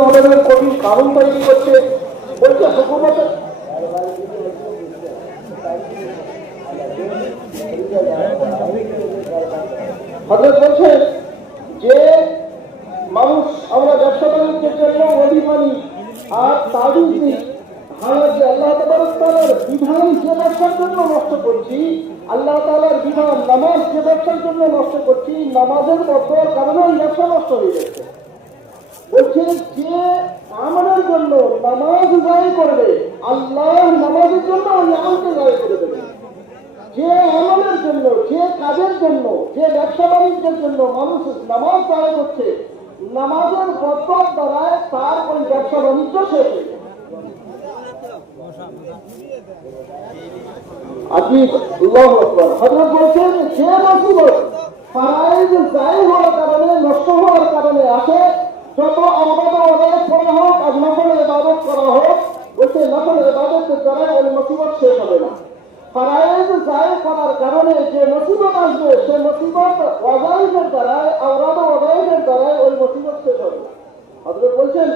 ধরনের কঠিন কারণ তৈরি করছে, বলছে হুকুমতের হযরত বলছেন যে মানুষ আমরা ব্যবসা বাণিজ্যের জন্য অভিমানী আর তাবিজ দিই, হালাল আল্লাহ তাআলার বিধান যে ব্যবসার জন্য নষ্ট করছি, আল্লাহ তাআলার বিধান নামাজ যে ব্যবসার জন্য নষ্ট করছি, নামাজের বদলার কারণে ব্যবসা নষ্ট হয়ে যাচ্ছে। বলছেন যে আমলের জন্য নামাজ জারি করবে, আল্লাহ নামাজের জন্য ওই আমলকে জারি করে দেবে। যে আমলের জন্য, যে কাজের জন্য, যে ব্যবসা বাণিজ্যের জন্য মানুষ নামাজ জারি করছে, নামাজের বদলার দ্বারা তার ওই ব্যবসা বাণিজ্য শেষ হয়ে যায়। হযরত বলছেন যে মুসিবত ফরজ জারি হওয়ার কারণে, নষ্ট হওয়ার কারণে আসে, যত আবাদত করা হোক আর নফল ইবাদত করা হোক, বলছে নফল ইবাদতের দ্বারা ওই মুসিবত শেষ হবে না। ফরজ জারি করার কারণে যে মুসিবত আসবে, সে মুসিবত ওয়াজাইফের দ্বারা, আওরাদ ওয়াজাইফের দ্বারা ওই মুসিবত শেষ হবে। হযরত বলছেন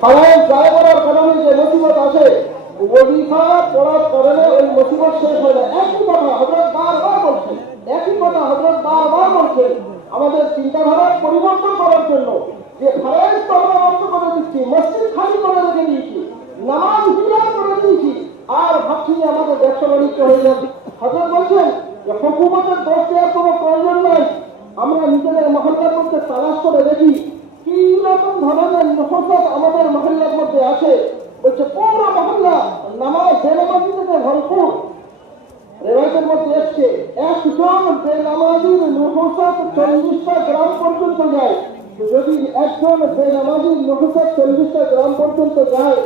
ফরজ জারি করার কারণে যে মুসিবত আসে, ওয়াজিফা পড়ার কারণে ওই মুসিবত শেষ হয় না। একই কথা হযরত বারবার বলছেন, একই কথা হযরত বারবার বলছেন আমাদের চিন্তাধারা পরিবর্তন করার জন্য, যে ফরজ তো আমরা নষ্ট করে দিচ্ছি, মসজিদ খালি করে রেখে দিয়েছি, নামাজ হিলাল করে দিয়েছি, আর ভাবছি আমাদের ব্যবসা বাণিজ্য হয়ে যাবে। হযরত বলছেন যে হুকুমতের দোষ দেওয়ার কোনো প্রয়োজন নাই, আমরা নিজেদের মহল্লার মধ্যে তালাশ করে দেখি কি রকম ধরনের নফসত আমাদের মহল্লার মধ্যে আসে। বলছে পুরো মহল্লা নামাজ বেনামাজি থেকে ভরপুর। রেওয়ায়েতের মধ্যে এসছে একজন বেনামাজির নফসত 40টা গ্রাম পর্যন্ত যায়। যদি একজন বেনামাজির নফসত 40টা গ্রাম পর্যন্ত যায়,